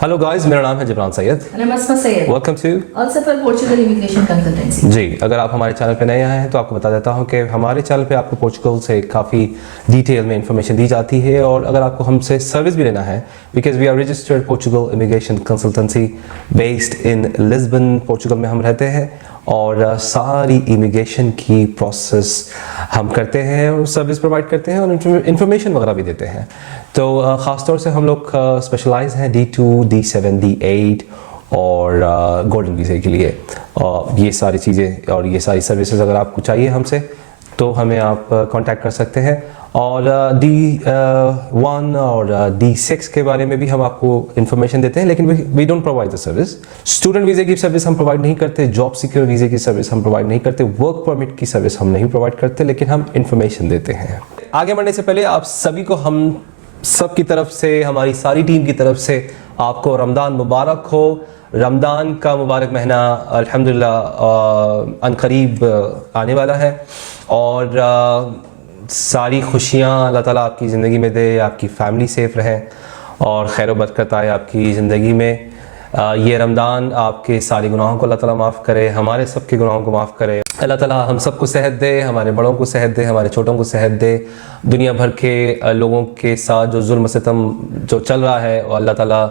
Hello guys, मेरा नाम है Jabran Syed. Welcome to Portugal immigration consultancy. जी, अगर आप हमारे चैनल पे नए आए हैं तो आपको बता देता हूं कि हमारे चैनल पे आपको पोर्चुगल से काफ़ी डिटेल में इंफॉर्मेशन दी जाती है, और अगर आपको हमसे सर्विस भी लेना है, because we are registered Portugal immigration consultancy based in Lisbon, Portugal में हम रहते हैं, और सारी इमिग्रेशन की प्रोसेस हम करते हैं और सर्विस प्रोवाइड करते हैं और इंफॉर्मेशन वगैरह भी देते हैं। तो ख़ास तौर से हम लोग स्पेशलाइज हैं D2, D7, D8 और गोल्डन वीज़े के लिए। ये सारी चीज़ें और ये सारी सर्विसेज अगर आपको चाहिए हमसे तो हमें आप कांटेक्ट कर सकते हैं। और D1 और D6 के बारे में भी हम आपको इन्फॉर्मेशन देते हैं, लेकिन we don't provide the service. Student वीज़े की सर्विस हम प्रोवाइड नहीं करते, जॉब सिक्योर वीज़े की सर्विस हम प्रोवाइड नहीं करते, वर्क परमिट की सर्विस हम नहीं प्रोवाइड करते, लेकिन हम इन्फॉर्मेशन देते हैं। आगे बढ़ने से पहले आप सभी को हम सब की तरफ से, हमारी सारी टीम की तरफ से आपको रमज़ान मुबारक हो। रमज़ान का मुबारक महीना अल्हम्दुलिल्लाह अनकरीब आने वाला है, और सारी खुशियाँ अल्लाह ताला आपकी ज़िंदगी में दे, आपकी फैमिली सेफ़ रहे और खैर बरकत आए आपकी ज़िंदगी में। ये रमज़ान आपके सारे गुनाहों को अल्लाह ताला माफ़ करे, हमारे सब के गुनाहों को माफ़ करे। अल्लाह ताला हम सबको सेहत दे, हमारे बड़ों को सेहत दे, हमारे छोटों को सेहत दे। दुनिया भर के लोगों के साथ जो जुल्म सितम जो चल रहा है, और अल्लाह ताला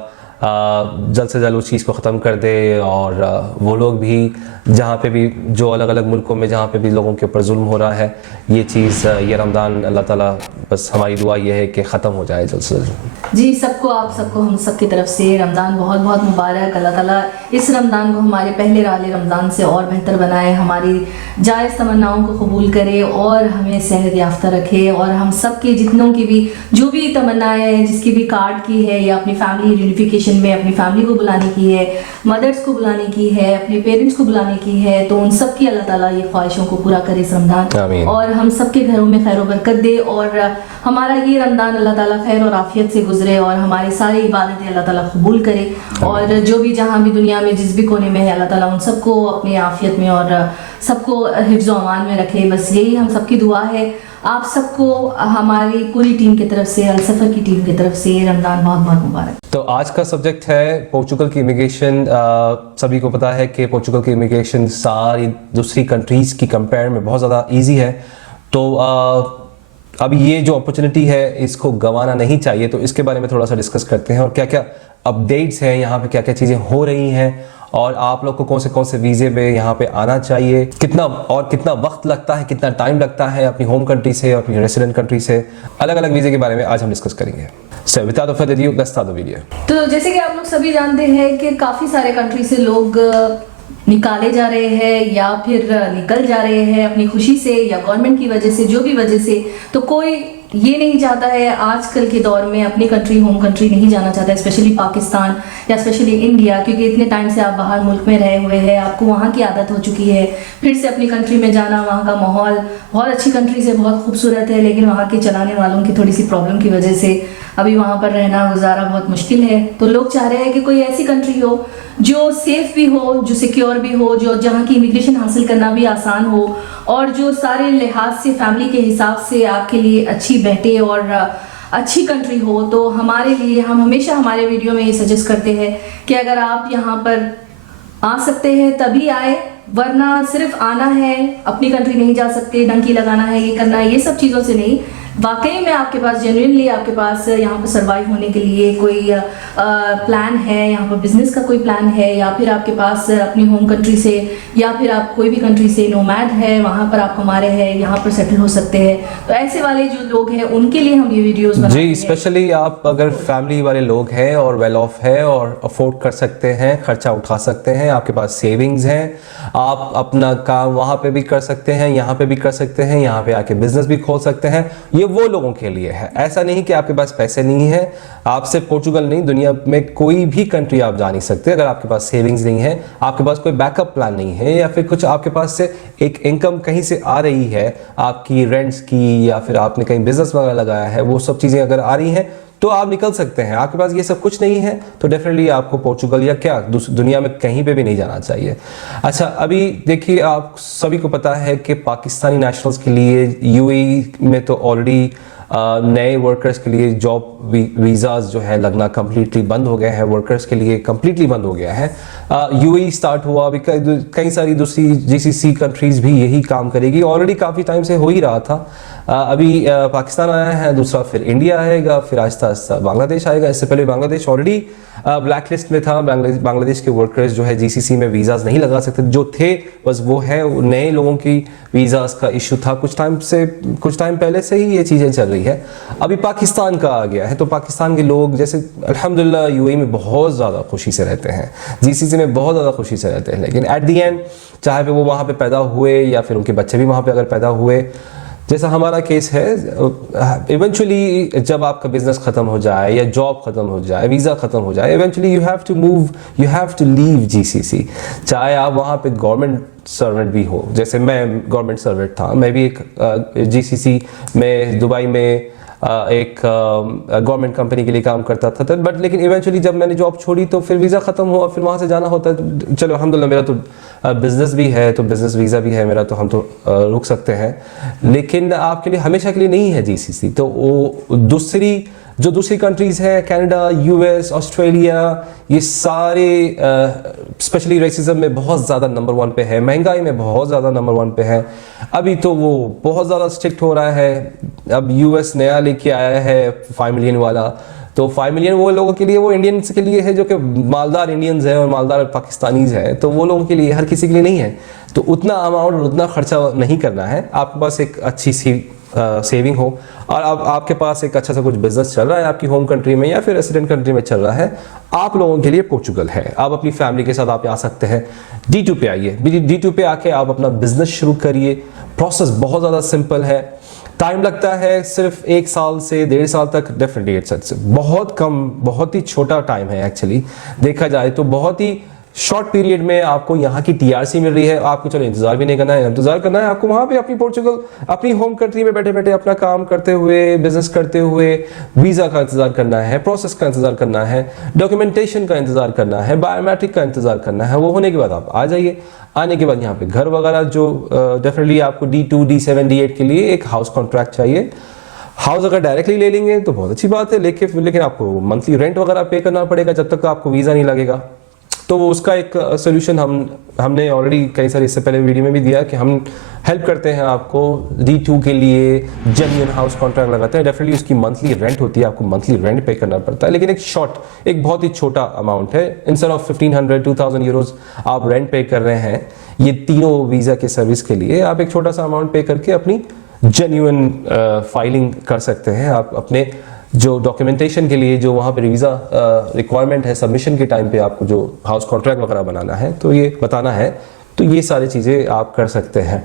जल्द से जल्द उस चीज़ को ख़त्म कर दे, और वो लोग भी जहाँ पे भी, जो अलग अलग मुल्कों में जहाँ पे भी लोगों के ऊपर जुल्म हो रहा है, ये चीज़ ये रमज़ान अल्लाह ताला, बस हमारी दुआ ये है कि ख़त्म हो जाए जल्द से जल्द। जी, सबको आप सबको हम सब की तरफ से रमज़ान बहुत बहुत मुबारक। अल्लाह ताला इस रमज़ान को हमारे पहले वाले रमज़ान से और बेहतर बनाए, हमारी जायज़ तमन्नाओं को कबूल करे और हमें सेहत याफ्ता रखे, और हम सब के जितनों की भी जो भी तमन्नाएं हैं, जिसकी भी कार्ड की है या अपनी फैमिली यूनिफिकेशन में अपनी फैमिली को बुलाने की है, मदर्स को बुलाने की है, अपने पेरेंट्स को बुलाने की है, तो उन सब की अल्लाह ताला ये ख्वाहिशों को पूरा करे इस रमज़ान, और हम सब के घरों में खैर बरकत दे, और हमारा ये रमज़ान अल्लाह ताला खैर और आफियत से गुजरे, और हमारी सारी इबादतें अल्लाह ताला कबूल करे, और जो भी जहाँ भी दुनिया में जिस भी कोने में है, अल्लाह ताला उन सबको अपनी आफियत में और सबको हिफ्ज़ व अमान में रखे। बस यही हम सबकी दुआ है। आप सबको हमारी पूरी टीम की तरफ से, अलसफर की टीम की तरफ से रमज़ान बहुत बहुत मुबारक। तो आज का सब्जेक्ट है पोर्चुगल की इमिग्रेशन। सभी को पता है कि पोर्चुगल की इमिग्रेशन सारी दूसरी कंट्रीज़ की कंपेयर में बहुत ज़्यादा इजी है। तो अब ये जो अपॉर्चुनिटी है इसको गंवाना नहीं चाहिए, तो इसके बारे में थोड़ा सा डिस्कस करते हैं, और क्या क्या अपडेट्स हैं यहाँ पे, क्या क्या चीज़ें हो रही हैं, और आप लोग को कौन से वीज़े में यहाँ पे आना चाहिए, कितना वक्त लगता है, कितना टाइम लगता है अपनी होम कंट्री से, अपनी रेसिडेंट कंट्री से, अलग अलग वीज़े के बारे में आज हम डिस्कस करेंगे। So without further ado, let's start the video। तो जैसे कि आप लोग सभी जानते हैं कि काफ़ी सारे कंट्री से लोग निकाले जा रहे हैं या फिर निकल जा रहे हैं अपनी खुशी से या गवर्नमेंट की वजह से, जो भी वजह से। तो कोई ये नहीं चाहता है आजकल के दौर में अपनी कंट्री, होम कंट्री नहीं जाना चाहता है, स्पेशली पाकिस्तान या स्पेशली इंडिया, क्योंकि इतने टाइम से आप बाहर मुल्क में रहे हुए हैं, आपको वहाँ की आदत हो चुकी है। फिर से अपनी कंट्री में जाना, वहाँ का माहौल बहुत अच्छी कंट्री से बहुत खूबसूरत है, लेकिन वहाँ के चलाने वालों की थोड़ी सी प्रॉब्लम की वजह से अभी वहाँ पर रहना गुजारा बहुत मुश्किल है। तो लोग चाह रहे हैं कि कोई ऐसी कंट्री हो जो सेफ भी हो, जो सिक्योर भी हो, जो जहाँ की इमिग्रेशन हासिल करना भी आसान हो, और जो सारे लिहाज से फैमिली के हिसाब से आपके लिए अच्छी बैठे और अच्छी कंट्री हो। तो हमारे लिए, हम हमेशा हमारे वीडियो में ये सजेस्ट करते हैं कि अगर आप यहाँ पर आ सकते हैं तभी आए, वरना सिर्फ आना है, अपनी कंट्री नहीं जा सकते, डंकी लगाना है, ये करना है, ये सब चीज़ों से नहीं। वाकई में आपके पास जेन्युइनली आपके पास यहाँ पर सर्वाइव होने के लिए कोई प्लान है, यहाँ पर बिजनेस का कोई प्लान है, या फिर आपके पास अपनी होम कंट्री से या फिर आप कोई भी कंट्री से नोमैड है, वहाँ पर आप कमा रहे हैं, यहाँ पर सेटल हो सकते हैं, तो ऐसे वाले जो लोग हैं उनके लिए हम ये वीडियोस बनाते हैं। जी, स्पेशली आप अगर फैमिली वाले लोग हैं और वेल ऑफ है और अफोर्ड कर सकते हैं, खर्चा उठा सकते हैं, आपके पास सेविंग्स हैं, आप अपना काम वहाँ पे भी कर सकते हैं, यहाँ पे भी कर सकते हैं, यहाँ पे आके बिजनेस भी खोल सकते हैं, ये वो लोगों के लिए है। ऐसा नहीं कि आपके पास पैसे नहीं है, आप सिर्फ पोर्चुगल नहीं, दुनिया में कोई भी कंट्री आप जा नहीं सकते अगर आपके पास सेविंग्स नहीं है, आपके पास कोई बैकअप प्लान नहीं है, या फिर कुछ आपके पास से एक इनकम कहीं से आ रही है, आपकी रेंट्स की, या फिर आपने कहीं बिजनेस वगैरह लगाया है, वो सब चीज़ें अगर आ रही हैं तो आप निकल सकते हैं। आपके पास ये सब कुछ नहीं है तो डेफिनेटली आपको पोर्चुगल या क्या दुनिया में कहीं पे भी नहीं जाना चाहिए। अच्छा, अभी देखिए, आप सभी को पता है कि पाकिस्तानी नेशनल्स के लिए यूएई में तो ऑलरेडी नए वर्कर्स के लिए जॉब वीज़ाज जो है लगना कम्प्लीटली बंद हो गए हैं, वर्कर्स के लिए कम्प्लीटली बंद हो गया है। यूएई स्टार्ट हुआ, अभी कई सारी दूसरी जीसीसी कंट्रीज़ भी यही काम करेगी, ऑलरेडी काफ़ी टाइम से हो ही रहा था। अभी पाकिस्तान आया है, दूसरा फिर इंडिया आएगा, फिर आहिस्ता आहिस्ता बांग्लादेश आएगा। इससे पहले बांग्लादेश ऑलरेडी ब्लैक लिस्ट में था। बांग्लादेश के वर्कर्स जो है जीसीसी में वीज़ाज नहीं लगा सकते, जो थे बस वो है, नए लोगों की वीज़ाज का इशू था। कुछ टाइम पहले से ही ये चीज़ें चल रही है। अभी पाकिस्तान का आ गया है, तो पाकिस्तान के लोग जैसे अल्हम्दुलिल्लाह यूएई में बहुत ज़्यादा खुशी से रहते हैं, जीसीसी में बहुत ज़्यादा खुशी से रहते हैं, लेकिन एट दी एंड चाहे वो वहाँ पे पैदा हुए या फिर उनके बच्चे भी वहाँ पे अगर पैदा हुए, जैसा हमारा केस है, इवेंचुअली जब आपका बिजनेस खत्म हो जाए या जॉब खत्म हो जाए, वीज़ा खत्म हो जाए, eventually you have to move, you have to leave GCC. चाहे आप वहाँ पे गवर्नमेंट सर्वेंट भी हो, जैसे मैं गवर्नमेंट सर्वेंट था, मैं भी एक जीसीसी में दुबई में एक गवर्नमेंट कंपनी के लिए काम करता था, बट लेकिन इवेंचुअली जब मैंने जॉब छोड़ी तो फिर वीज़ा ख़त्म हुआ, फिर वहाँ से जाना होता है। चलो अल्हम्दुलिल्लाह मेरा तो बिज़नेस भी है, तो बिज़नेस वीज़ा भी है मेरा, तो हम तो रुक सकते हैं, लेकिन आपके लिए हमेशा के लिए नहीं है जीसीसी। तो वो दूसरी कंट्रीज़ हैं, कनाडा, यूएस, ऑस्ट्रेलिया, ये सारे स्पेशली रेसिज्म में बहुत ज़्यादा नंबर 1 पे है, महंगाई में बहुत ज़्यादा नंबर 1 पे है। अभी तो वो बहुत ज़्यादा स्ट्रिक्ट हो रहा है। अब यूएस नया लेके आया है 5 मिलियन वाला, तो 5 मिलियन वो लोगों के लिए, वो इंडियंस के लिए है जो कि मालदार इंडियंस हैं और मालदार पाकिस्तानीज हैं, तो वो लोगों के लिए, हर किसी के लिए नहीं है। तो उतना अमाउंट, उतना खर्चा नहीं करना है। आपके पास एक अच्छी सी सेविंग हो और अब आपके पास एक अच्छा सा कुछ बिजनेस चल रहा है आपकी होम कंट्री में या फिर रेसिडेंट कंट्री में चल रहा है, आप लोगों के लिए पोर्चुगल है। आप अपनी फैमिली के साथ आप आ सकते हैं, D2 पे आइए, D2 पे आके आप अपना बिजनेस शुरू करिए। प्रोसेस बहुत ज़्यादा सिंपल है, टाइम लगता है सिर्फ 1 साल से 1.5 साल तक, डेफिनेटली इट्स बहुत कम, बहुत ही छोटा टाइम है एक्चुअली देखा जाए तो। बहुत ही शॉर्ट पीरियड में आपको यहाँ की टीआरसी मिल रही है, आपको चलो इंतजार भी नहीं करना है, इंतजार करना है आपको वहाँ पे अपनी पोर्चुगल, अपनी होम कंट्री में बैठे बैठे अपना काम करते हुए, बिजनेस करते हुए, वीज़ा का इंतजार करना है, प्रोसेस का इंतजार करना है, डॉक्यूमेंटेशन का इंतजार करना है, बायोमेट्रिक का इंतजार करना है। वो होने के बाद आप आ जाइए। आने के बाद यहाँ पे घर वगैरह जो डेफिनेटली आपको D2, D7, D8 के लिए एक हाउस कॉन्ट्रैक्ट चाहिए। हाउस अगर डायरेक्टली ले लेंगे तो बहुत अच्छी बात है, लेकिन आपको मंथली रेंट वगैरह पे करना पड़ेगा जब तक आपको वीज़ा नहीं लगेगा। तो उसका एक सोल्यूशन हमने ऑलरेडी कई सारी इससे पहले वीडियो में भी दिया कि हम हेल्प करते हैं आपको। D2 के लिए जेन्युइन हाउस कॉन्ट्रैक्ट लगाते हैं, डेफिनेटली उसकी मंथली रेंट होती है, आपको मंथली रेंट पे करना पड़ता है, लेकिन एक बहुत ही छोटा अमाउंट है। इंस्टेड ऑफ 1500-2000 यूरोज आप रेंट पे कर रहे हैं ये तीनों वीज़ा के सर्विस के लिए, आप एक छोटा सा अमाउंट पे करके अपनी जेन्युइन फाइलिंग कर सकते हैं। आप अपने जो डॉक्यूमेंटेशन के लिए जो वहाँ पे वीज़ा रिक्वायरमेंट है, सबमिशन के टाइम पे आपको जो हाउस कॉन्ट्रैक्ट वगैरह बनाना है, तो ये बताना है, तो ये सारी चीज़ें आप कर सकते हैं।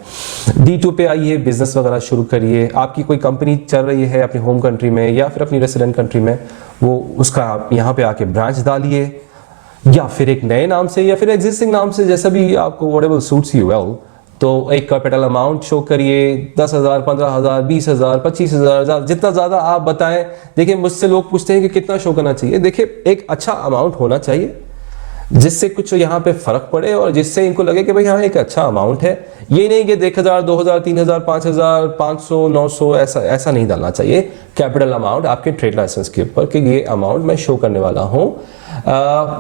D2 पे आइए, बिजनेस वगैरह शुरू करिए। आपकी कोई कंपनी चल रही है अपनी होम कंट्री में या फिर अपनी रेसिडेंट कंट्री में, वो उसका आप यहाँ पे आके ब्रांच डालिए, या फिर एक नए नाम से या फिर एग्जिस्टिंग नाम से, जैसा भी आपको व्हाटएवर सूट्स यू वेल। तो एक कैपिटल अमाउंट शो करिए, 10,000, 15,000, 20,000, 25,000, जितना ज़्यादा आप बताएं। देखिए मुझसे लोग पूछते हैं कि कितना शो करना चाहिए। देखिए एक अच्छा अमाउंट होना चाहिए जिससे कुछ यहाँ पे फर्क पड़े और जिससे इनको लगे कि भाई हाँ एक अच्छा अमाउंट है। ये नहीं कि 1,000, 2,000, 3,000, 5,000, 500, 900 ऐसा नहीं डालना चाहिए। कैपिटल अमाउंट आपके ट्रेड लाइसेंस के ऊपर कि ये अमाउंट मैं शो करने वाला हूँ,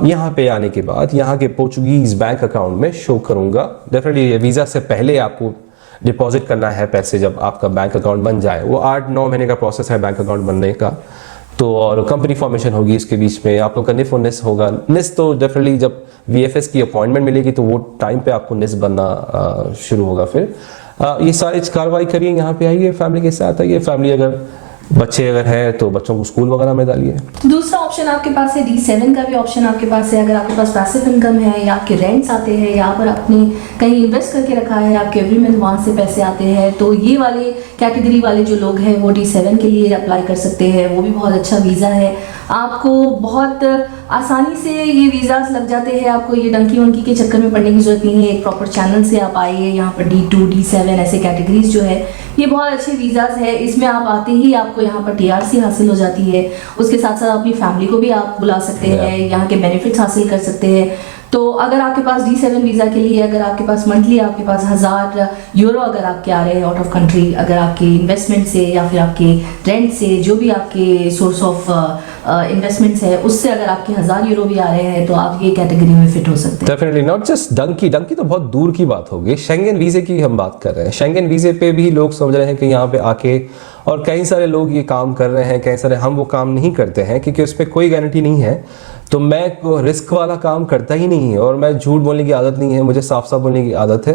यहाँ पे आने के बाद यहाँ के पोर्चुगीज बैंक अकाउंट में शो करूँगा। डेफिनेटली वीज़ा से पहले आपको डिपॉजिट करना है पैसे, जब आपका बैंक अकाउंट बन जाए। वो 8-9 महीने का प्रोसेस है बैंक अकाउंट बनने का। तो और कंपनी फॉर्मेशन होगी, इसके बीच में आप लोग का निफ और निस होगा। निस तो डेफिनेटली जब VFS की अपॉइंटमेंट मिलेगी तो वो टाइम पे आपको निस बनना शुरू होगा। फिर ये सारी कार्रवाई करिए, यहाँ पे आइए, फैमिली के साथ आइए। फैमिली अगर बच्चे अगर है तो बच्चों को स्कूल वगैरह में डालिए। दूसरा ऑप्शन आपके पास है D7 का भी ऑप्शन आपके पास है। अगर आपके पास पैसिव इनकम है या आपके रेंट्स आते हैं या पर आपने कहीं इन्वेस्ट करके रखा है, आपके एवरी मंथ वहाँ से पैसे आते हैं, तो ये वाले कैटेगरी वाले जो लोग हैं वो D7 के लिए अप्लाई कर सकते हैं। वो भी बहुत अच्छा वीज़ा है, आपको बहुत आसानी से ये वीज़ाज लग जाते हैं। आपको ये डंकी वंकी के चक्कर में पड़ने की जरूरत नहीं है। एक प्रॉपर चैनल से आप आइए। यहाँ पर D2, D7 ऐसे कैटेगरीज जो है ये बहुत अच्छे वीज़ाज है। इसमें आप आते ही आपको यहाँ पर TRC हासिल हो जाती है। उसके साथ साथ अपनी फैमिली को भी आप बुला सकते हैं, यहाँ के बेनिफिट्स हासिल कर सकते हैं। तो अगर आपके पास D7 वीज़ा के लिए अगर आपके पास मंथली आपके पास 1000 यूरो अगर आपके आ रहे हैं आउट ऑफ कंट्री, अगर आपके इन्वेस्टमेंट से या फिर आपके रेंट से, जो भी आपके सोर्स ऑफ इन्वेस्टमेंट्स है, उससे अगर आपके 1000 यूरो भी आ रहे हैं तो आप ये कैटेगरी में फिट हो सकते हैं। डेफिनेटली नॉट जस्ट डंकी तो बहुत दूर की बात होगी, शेंगेन वीज़े की हम बात कर रहे हैं। शेंगेन वीज़े पे भी लोग समझ रहे हैं कि यहाँ पे आके, और कई सारे लोग ये काम कर रहे हैं, कई सारे हम वो काम नहीं करते हैं क्योंकि उस पर कोई गारंटी नहीं है। तो मैं रिस्क वाला काम करता ही नहीं है, और मैं झूठ बोलने की आदत नहीं है, मुझे साफ साफ बोलने की आदत है,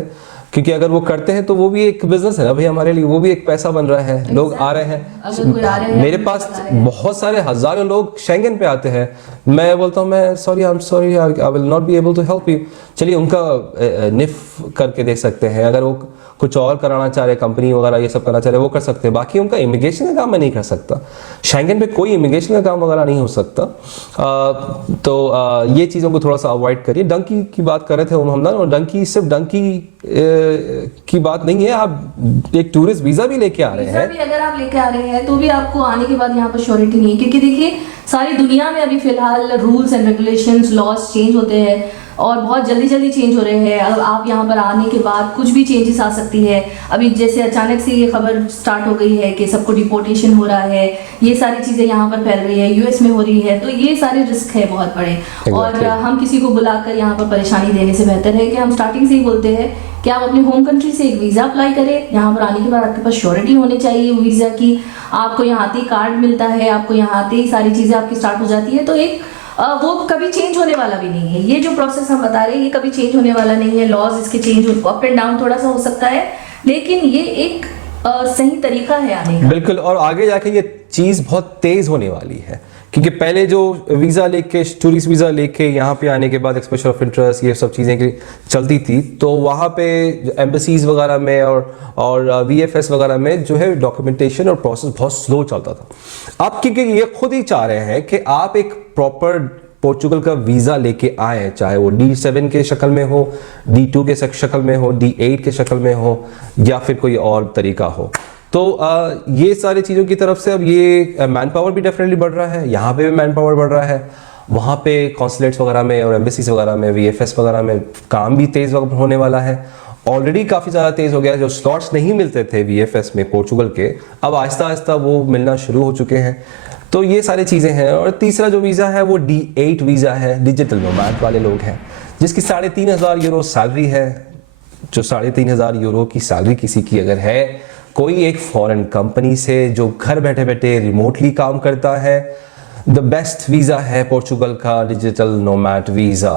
क्योंकि अगर वो करते हैं तो वो भी एक बिजनेस है ना भाई हमारे लिए, वो भी एक पैसा बन रहा है। लोग आ रहे हैं, मेरे पास बहुत सारे हजारों लोग शेंगेन पे आते हैं, मैं बोलता हूँ मैं sorry, I am sorry, I will not be able to help you. चलिए उनका निफ करके देख सकते हैं, अगर वो कुछ और कराना चाह रहे, कंपनी वगैरह ये सब करना चाह रहे, वो कर सकते हैं। बाकी उनका इमिग्रेशन का काम मैं नहीं कर सकता, शेंगेन पे कोई इमिग्रेशन का काम वगैरह नहीं हो सकता। ये चीज़ों को थोड़ा सा अवॉइड करिए। डंकी की बात कर रहे थे हमदान, और डंकी सिर्फ डंकी की बात नहीं है, आप एक टूरिस्ट वीज़ा भी लेके आ रहे हैं। भी अगर आप लेके आ रहे हैं तो भी आपको आने के बाद यहाँ पर श्योरिटी नहीं है, क्योंकि देखिए सारी दुनिया में अभी फिलहाल rules and regulations, laws change होते हैं और बहुत जल्दी जल्दी चेंज हो रहे हैं। अब आप यहाँ पर आने के बाद कुछ भी चेंजेस आ सकती है। अभी जैसे अचानक से ये खबर स्टार्ट हो गई है कि सबको डिपोर्टेशन हो रहा है, ये सारी चीज़ें यहाँ पर फैल रही है, यूएस में हो रही है, तो ये सारे रिस्क है बहुत बड़े। और हम किसी को बुलाकर यहाँ पर परेशानी देने से बेहतर है कि हम स्टार्टिंग से ही बोलते हैं कि आप अपनी होम कंट्री से एक वीज़ा अप्लाई करें। यहाँ पर आने के बाद आपके पास श्योरिटी होनी चाहिए वीज़ा की, आपको यहाँ आते ही कार्ड मिलता है, आपको यहाँ आते ही सारी चीज़ें आपकी स्टार्ट हो जाती है। तो एक वो कभी चेंज होने वाला भी नहीं है। ये जो प्रोसेस हम बता रहे हैं ये कभी चेंज होने वाला नहीं है। लॉज इसके चेंज अप एंड डाउन थोड़ा सा हो सकता है, लेकिन ये एक सही तरीका है आने का। बिल्कुल, और आगे जाके ये चीज़ बहुत तेज होने वाली है, क्योंकि पहले जो वीज़ा लेके, टूरिस्ट वीज़ा लेके यहाँ पे आने के बाद एक्सप्रेशन ऑफ इंटरेस्ट, ये सब चीज़ें की चलती थी, तो वहाँ पे एम्बेसीज वगैरह में और VFS वगैरह में जो है डॉक्यूमेंटेशन और प्रोसेस बहुत स्लो चलता था। अब क्योंकि ये खुद ही चाह रहे हैं कि आप एक प्रॉपर पोर्चुगल का वीज़ा लेके आए, चाहे वो D7 के शक्ल में हो, D2 के शक्ल में हो, D8 के शक्ल में हो, या फिर कोई और तरीका हो। तो ये सारी चीज़ों की तरफ से अब ये मैन पावर भी डेफिनेटली बढ़ रहा है, यहाँ पे भी मैन पावर बढ़ रहा है, वहाँ पे कॉन्सुलेट्स वगैरह में और एम्बेसीज वगैरह में, VFS वगैरह में काम भी तेज़ होने वाला है। ऑलरेडी काफ़ी ज़्यादा तेज़ हो गया है। जो स्लॉट्स नहीं मिलते थे VFS में पोर्चुगल के, अब आहिस्ता आहिस्ता वो मिलना शुरू हो चुके हैं। तो ये सारी चीज़ें हैं। और तीसरा जो वीज़ा है वो D8 वीज़ा है, डिजिटल नोमैड वाले लोग हैं, जिसकी 3500 यूरो सैलरी है। जो 3500 यूरो की सैलरी किसी की अगर है, कोई एक फॉरेन कंपनी से जो घर बैठे बैठे रिमोटली काम करता है, द बेस्ट वीज़ा है पोर्चुगल का डिजिटल नोमैड वीज़ा।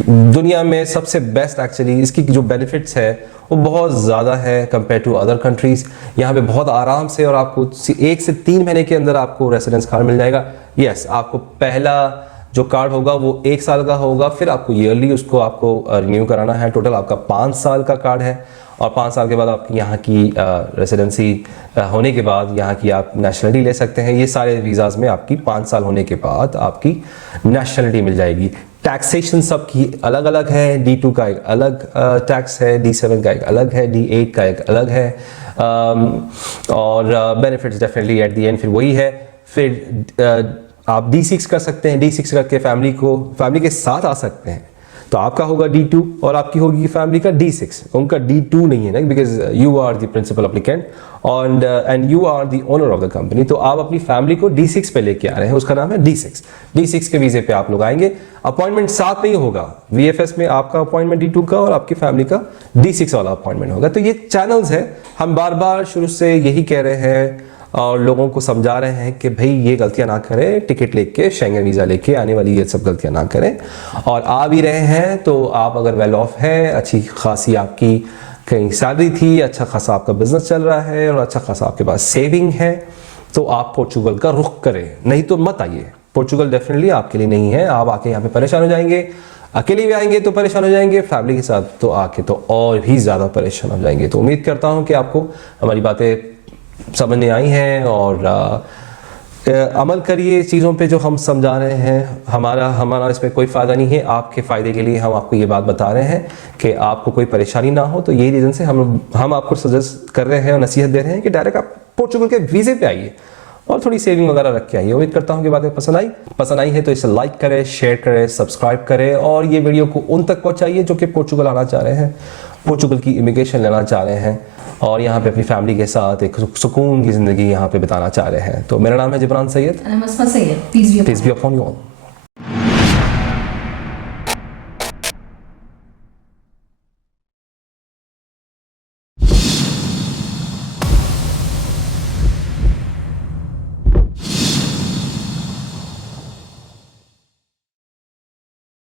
दुनिया में सबसे बेस्ट एक्चुअली, इसकी जो बेनिफिट्स है वो बहुत ज़्यादा है कंपेयर टू अदर कंट्रीज़। यहाँ पे बहुत आराम से, और आपको 1 से 3 महीने के अंदर आपको रेसिडेंस कार्ड मिल जाएगा। यस, आपको पहला जो कार्ड होगा वो 1 साल का होगा, फिर आपको ईयरली उसको आपको रिन्यू कराना है। टोटल आपका 5 साल का कार्ड है, और 5 साल के बाद आपकी यहाँ की रेसिडेंसी होने के बाद यहाँ की आप नेशनलिटी ले सकते हैं। ये सारे वीज़ाज़ में आपकी 5 साल होने के बाद आपकी नेशनलिटी मिल जाएगी। टैक्सेशन सबकी अलग अलग है, D2 का एक अलग टैक्स है, D7 का एक अलग है, D8 का एक अलग है, और benefits definitely at the and फिर वही है। फिर आप D6 कर सकते हैं, D6 करके फैमिली के साथ आ सकते हैं, तो आपका होगा D2 और आपकी होगी फैमिली का D6। उनका D2 नहीं है ना, because you are the principal applicant and you are the owner of the company. तो आप अपनी फैमिली को D6 पे लेके आ रहे हैं, उसका नाम है D6। D6 के वीज़े पे आप लोग आएंगे, अपॉइंटमेंट साथ में ही होगा। VFS में आपका अपॉइंटमेंट D2 का और आपकी फैमिली का D6 वाला अपॉइंटमेंट होगा। तो ये चैनल्स है, हम बार बार शुरू से यही कह रहे हैं और लोगों को समझा रहे हैं कि भाई ये गलतियां ना करें, टिकट लेके, शेंगेन वीज़ा लेके आने वाली ये सब गलतियां ना करें। और आ भी रहे हैं तो आप अगर वेल ऑफ है, अच्छी खासी आपकी कहीं सैलरी थी, अच्छा खासा आपका बिजनेस चल रहा है और अच्छा खासा आपके पास सेविंग है, तो आप पोर्चुगल का रुख करें, नहीं तो मत आइए। पोर्चुगल डेफिनेटली आपके लिए नहीं है। आप आके यहाँ पे परेशान हो जाएंगे, अकेले भी आएंगे तो परेशान हो जाएंगे, फैमिली के साथ तो आके तो और भी ज़्यादा परेशान हो जाएंगे। तो उम्मीद करता हूँ कि आपको हमारी बातें समझ में आई हैं और अमल करिए चीज़ों पे जो हम समझा रहे हैं। हमारा इसमें कोई फ़ायदा नहीं है, आपके फ़ायदे के लिए हम आपको ये बात बता रहे हैं कि आपको कोई परेशानी ना हो। तो ये रीज़न से हम आपको सजेस्ट कर रहे हैं और नसीहत दे रहे हैं कि डायरेक्ट आप पोर्चुगल के वीज़े पे आइए, और थोड़ी सेविंग वगैरह रख के आइए। उम्मीद करता हूँ कि बातें पसंद आई है तो इसे लाइक करें, शेयर करें, सब्सक्राइब करें और ये वीडियो को उन तक पहुँचाइए जो कि पोर्चुगल आना चाह रहे हैं, पोर्चुगल की इमिग्रेशन लेना चाह रहे हैं और यहाँ पे अपनी फैमिली के साथ एक सुकून की ज़िंदगी यहाँ पे बिताना चाह रहे हैं। तो मेरा नाम है Jibran Syed. And I'm Asma Sayed. Peace be upon you. Peace be upon you all.